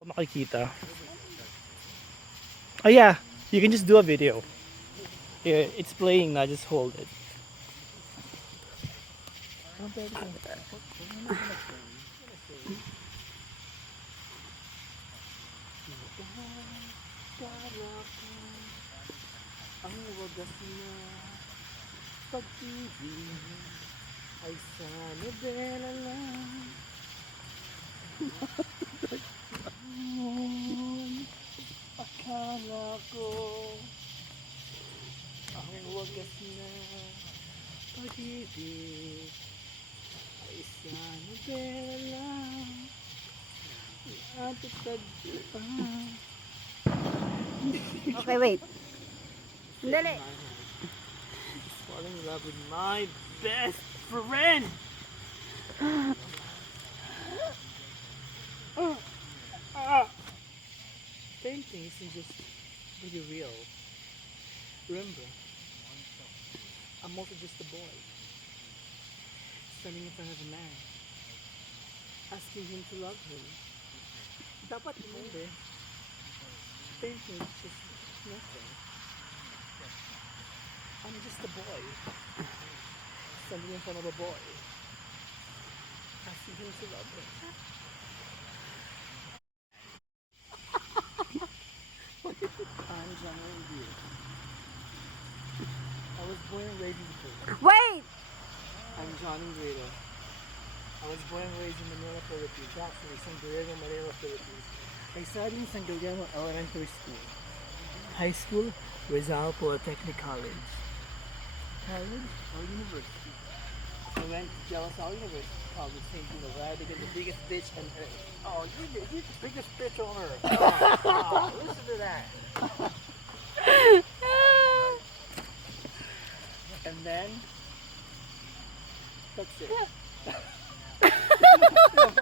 Makikita. Oh yeah, you can just do a video. Here, it's playing now, just hold it. Ang wagas na pag-ibig ay sa nobela lang. Akala ko ang wagas na pag-ibig ay sa nobela natatag pa. Okay, wait. Dali. Falling in love with my best friend. Painting isn't just really real. Remember, I'm also just a boy standing in front of a man, asking him to love him. Dapat remember, painting is just nothing. I'm just a boy standing in front of a boy, asking him to love him. I'm John Deere. I was born and raised in the Philippines. Wait! I'm Johnny Guerrero. I was born and raised in Manila, Philippines. Actually, San Guerrero, Manila, Philippines. I studied in San Guillermo Elementary School. High school, Rizal Polytechnic College. College or university? I went to De La Salle University College, St. Pino, where I became the biggest bitch on earth. Oh, you're the biggest bitch on earth. Oh, listen to that. And then, that's it.